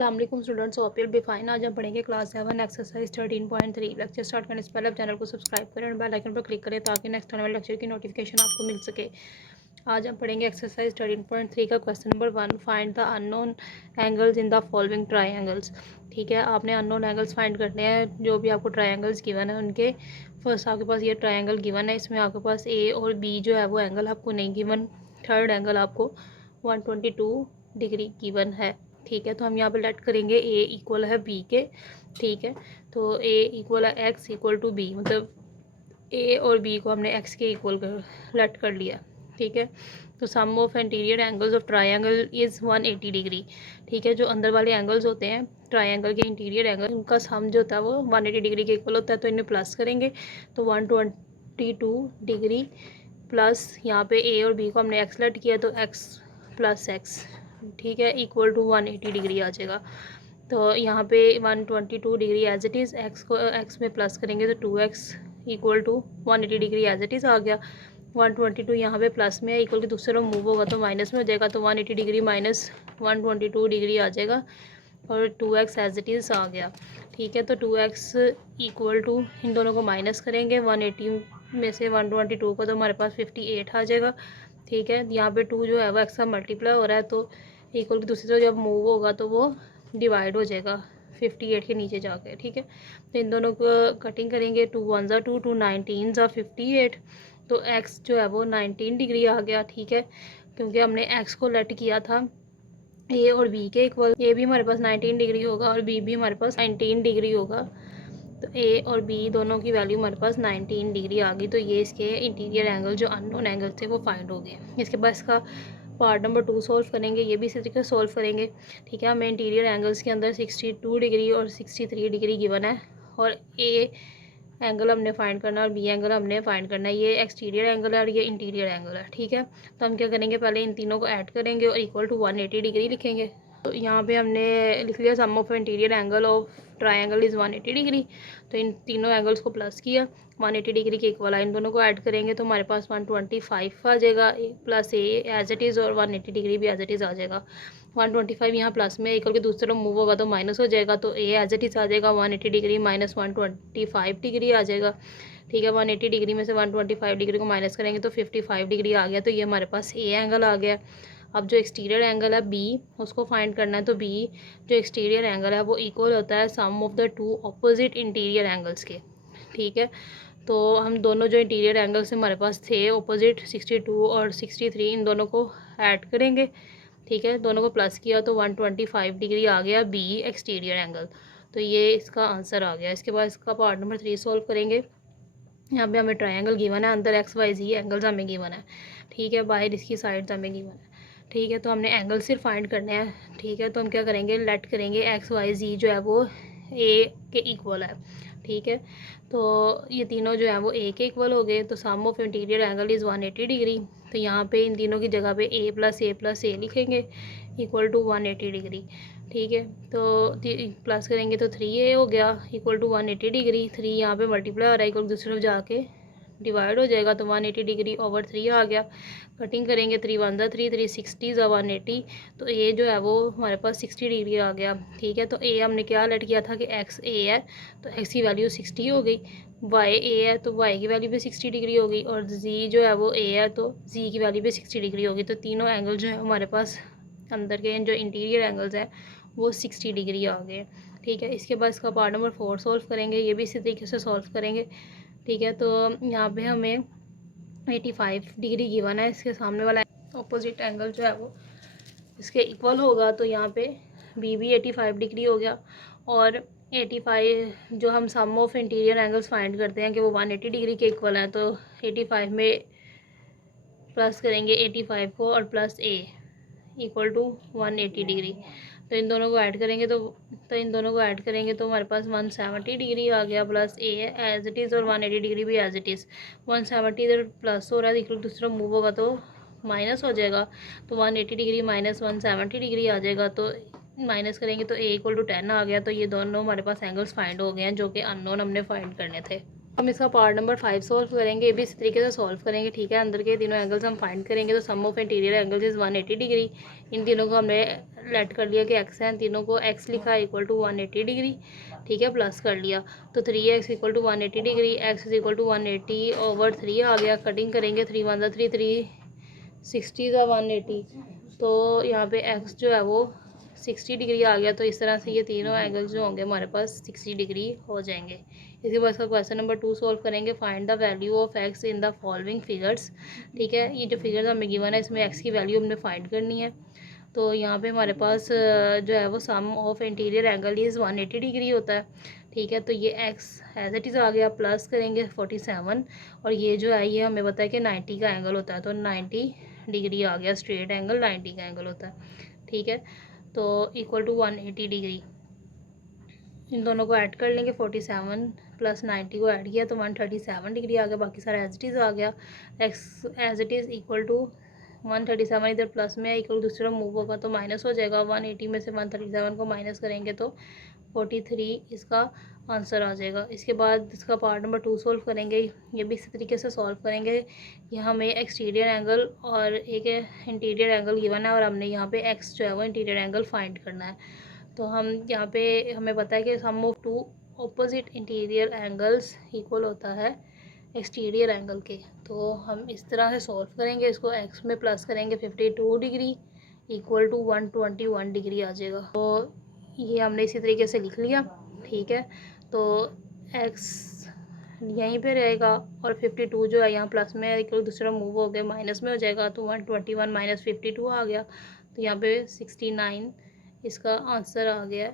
अस्सलाम स्टूडेंट्स, ओपीएल बिफाइन। आज हम पढ़ेंगे क्लास 7 एक्सरसाइज 13.3। लेक्चर स्टार्ट करने से पहले आप चैनल को सब्सक्राइब करें और बेल आइकन पर क्लिक करें ताकि नेक्स्ट आने वाले लेक्चर की नोटिफिकेशन आपको मिल सके। आज हम पढ़ेंगे एक्सरसाइज 13.3 का question number 1। Find the unknown angles in the following triangles. ठीक है, आपने अननोन एंगल्स फाइंड करने हैं जो भी आपको ट्राइंगल्स गिवन है उनके। फर्स्ट आपके पास ये ट्राइंगल गिवन है, इसमें आपके पास ए और बी जो है वो एंगल आपको नहीं गिवन। थर्ड एंगल आपको 122 डिग्री गिवन है। ठीक है, तो हम यहाँ पे लेट करेंगे ए इक्वल है बी के। ठीक है, तो ए इक्वल है एक्स इक्वल टू बी, मतलब ए और बी को हमने एक्स के इक्वल लेट कर लिया। ठीक है, तो sum of interior angles of triangle is 180 degree. ठीक है, जो अंदर वाले एंगल्स होते हैं ट्राइंगल के, इंटीरियर एंगल, उनका सम जो होता है वो 180 डिग्री के इक्वल होता है। तो इन्हें प्लस करेंगे तो 122 डिग्री प्लस यहाँ पे ए और बी को हमने एक्स लेट किया तो एक्स प्लस एक्स, ठीक है, इक्वल टू 180 डिग्री आ जाएगा। तो यहाँ पे 122 degree as it is, x को एक्स में प्लस करेंगे तो 2x equal to 180 degree as it is आ गया। 122 यहाँ पे प्लस में है, इक्वल की दूसरे तरफ मूव होगा तो माइनस में हो जाएगा, तो 180 डिग्री माइनस 122 डिग्री आ जाएगा और 2x एज इट इज़ आ गया। ठीक है, तो 2x इक्वल टू, इन दोनों को माइनस करेंगे 180 में से 122 को, तो हमारे पास 58 आ जाएगा। ठीक है, यहाँ पे 2 जो है वो एक्स का मल्टीप्लाई हो रहा है तो इक्वल की दूसरी तरफ जब मूव होगा तो वो डिवाइड हो जाएगा 58 के नीचे जाके। ठीक है, तो इन दोनों को कटिंग करेंगे, 2 1 ज़ा 2, 2 19 ज़ा 58, तो एक्स जो है वो 19 डिग्री आ गया। ठीक है, क्योंकि हमने एक्स को लेट किया था ए और बी के इक्वल, ए भी हमारे पास 19 डिग्री होगा और बी भी हमारे पास 19 डिग्री होगा, तो ए और बी दोनों की वैल्यू हमारे पास 19 डिग्री आ गई। तो ये इसके इंटीरियर एंगल जो अननोन एंगल थे वो फाइंड हो गए। इसके बाद इसका पार्ट नंबर 2 सॉल्व करेंगे, ये भी इसी तरीके से सॉल्व करेंगे। ठीक है, हमें इंटीरियर एंगल्स के अंदर 62 डिग्री और 63 डिग्री गिवन है और ए एंगल हमने फाइंड करना है और बी एंगल हमने फाइंड करना है। ये एक्सटीरियर एंगल है और ये इंटीरियर एंगल है। ठीक है, तो हम क्या करेंगे, पहले इन तीनों को ऐड करेंगे और इक्वल टू 180 डिग्री लिखेंगे। तो यहाँ पे हमने लिख लिया sum of interior angle of triangle is 180 degree. तो इन तीनों एंगल्स को प्लस किया, 180 डिग्री के इक्वल है, इन दोनों को ऐड करेंगे तो हमारे पास 125 आ जाएगा plus a as it is और 180 डिग्री भी एज इट इज़ आ जाएगा। 125 यहाँ प्लस में, इक्वल के दूसरी तरफ मूव होगा तो माइनस हो जाएगा, तो ए एज इट इज़ आ जाएगा 180 डिग्री माइनस 125 डिग्री आ जाएगा। ठीक है, 180 डिग्री में से 125 डिग्री को माइनस करेंगे तो 55 डिग्री आ गया। तो ये हमारे पास ए एंगल आ गया। अब जो एक्सटीरियर एंगल है बी, उसको फाइंड करना है। तो बी जो एक्सटीरियर एंगल है वो इक्वल होता है sum of the two opposite interior angles के। ठीक है, तो हम दोनों जो इंटीरियर एंगल्स हमारे पास थे अपोजिट 62 और 63, इन दोनों को ऐड करेंगे। ठीक है, दोनों को प्लस किया तो 125 डिग्री आ गया बी एक्सटीरियर एंगल। तो ये इसका आंसर आ गया। इसके बाद इसका पार्ट नंबर 3 सॉल्व करेंगे। यहाँ पे हमें ट्रायंगल गिवन है, अंदर एक्स वाई जी एंगल्स हमें गिवन है। ठीक है, बाहर इसकी साइड हमें गिवन है। ठीक है, तो हमने एंगल सिर्फ फाइंड करने हैं। ठीक है, तो हम क्या करेंगे, लेट करेंगे एक्स वाई जी जो है वो ए के इक्वल है। ठीक है, तो ये तीनों जो है वो ए के इक्वल हो गए। तो sum of interior angle is 180 degree. तो यहाँ पे इन तीनों की जगह पे ए प्लस ए लिखेंगे इक्वल टू 180 डिग्री। ठीक है, तो प्लस करेंगे तो 3a हो गया इक्वल टू 180 डिग्री। 3 यहाँ पे मल्टीप्लाई हो रहा है, इक्वल दूसरी तरफ जाके डिवाइड हो जाएगा तो 180 डिग्री ओवर 3 आ गया। कटिंग करेंगे 3 1 ज़ा 3, 3 60 ज़ा 180, तो ए जो है वो हमारे पास 60 डिग्री आ गया। ठीक है, तो ए हमने क्या लेट किया था कि एक्स ए है तो एक्स की वैल्यू 60 हो गई, वाई ए है तो वाई की वैल्यू भी 60 डिग्री होगी और जी जो है वो ए है तो जी की वैल्यू भी 60 डिग्री होगी। तो तीनों एंगल जो है हमारे पास अंदर के जो इंटीरियर एंगल्स हैं वो 60 डिग्री आ गए। ठीक है, इसके बाद इसका पार्ट नंबर 4 सॉल्व करेंगे, ये भी इसी तरीके से सॉल्व करेंगे। ठीक है, तो यहाँ पे हमें 85 डिग्री गिवन है, इसके सामने वाला ऑपोजिट एंगल जो है वो इसके इक्वल होगा, तो यहाँ पे बी भी 85 डिग्री हो गया। और 85 जो हम सम ऑफ इंटीरियर एंगल्स फाइंड करते हैं कि वो 180 डिग्री के इक्वल हैं, तो 85 में प्लस करेंगे 85 को और plus a equal to 180 degree. तो इन दोनों को ऐड करेंगे तो इन दोनों को ऐड करेंगे तो हमारे पास 170 डिग्री आ गया plus a as it is और 180 डिग्री भी एज इट इज़। 170 इधर प्लस हो रहा है, इक्वल दूसरा मूव होगा तो माइनस हो जाएगा, तो 180 डिग्री माइनस 170 डिग्री आ जाएगा, तो माइनस करेंगे तो ए इक्वल टू 10 आ गया। तो ये दोनों हमारे पास एंगल्स फाइंड हो गए हैं जो कि अननोन हमने फाइंड करने थे। हम इसका पार्ट नंबर 5 सॉल्व करेंगे, ये भी इस तरीके से सॉल्व करेंगे। ठीक है, अंदर के तीनों एंगल्स हम फाइंड करेंगे तो sum of interior angles is 180 degree. इन तीनों को हमने लेट कर लिया कि एक्स हैं, तीनों को एक्स लिखा इक्वल टू 180 डिग्री, ठीक है, प्लस कर लिया। तो 3x equal to 180 degree, x is equal to 180/3 आ गया। कटिंग करेंगे, 3 1 3 3 60 180, तो यहाँ पे एक्स जो है वो 60 डिग्री आ गया। तो इस तरह से ये तीनों एंगल्स जो होंगे हमारे पास 60 डिग्री हो जाएंगे। इसके बाद इसका क्वेश्चन नंबर 2 सॉल्व करेंगे। Find the value of x in the following figures, ठीक है। ये जो फिगर्स हमें गिवन है इसमें एक्स की वैल्यू हमने फाइंड करनी है। तो यहाँ पे हमारे पास जो है वो sum of interior angle is 180 degree होता है, ठीक है। तो ये एक्स एज इट इज़ आ गया, प्लस करेंगे 47, और ये जो है ये हमें पता है कि 90 का एंगल होता है, तो 90 डिग्री आ गया। स्ट्रेट एंगल 90 का एंगल होता है, ठीक है। तो इक्वल टू 180 डिग्री, इन दोनों को ऐड कर लेंगे। 47 प्लस 90 को ऐड किया तो 137 डिग्री आ गया। बाकी सारा एज इट इज़ आ गया। X as it is equal to 137, इधर प्लस में इक्वल दूसरा मूव होगा तो माइनस हो जाएगा। 180 में से 137 को माइनस करेंगे तो 43 इसका आंसर आ जाएगा। इसके बाद इसका पार्ट नंबर 2 सॉल्व करेंगे। ये भी इसी तरीके से सॉल्व करेंगे। यहाँ हमें एक्सटीरियर एंगल और एक इंटीरियर एंगल गिवन है, और हमने यहाँ पे एक्स जो है वो इंटीरियर एंगल फाइंड करना है। तो हम यहाँ पे हमें पता है कि sum of two opposite interior angles equal होता है एक्सटीरियर एंगल के। तो हम इस तरह से सॉल्व करेंगे। इसको एक्स में प्लस करेंगे 52 डिग्री इक्वल टू 121 डिग्री आ जाएगा। तो ये हमने इसी तरीके से लिख लिया, ठीक है। तो एक्स यहीं पे रहेगा और 52 जो है यहाँ प्लस में इक्वल दूसरा मूव हो गया माइनस में हो जाएगा, तो 121 माइनस 52 आ गया। तो यहाँ पे 69 इसका आंसर आ गया।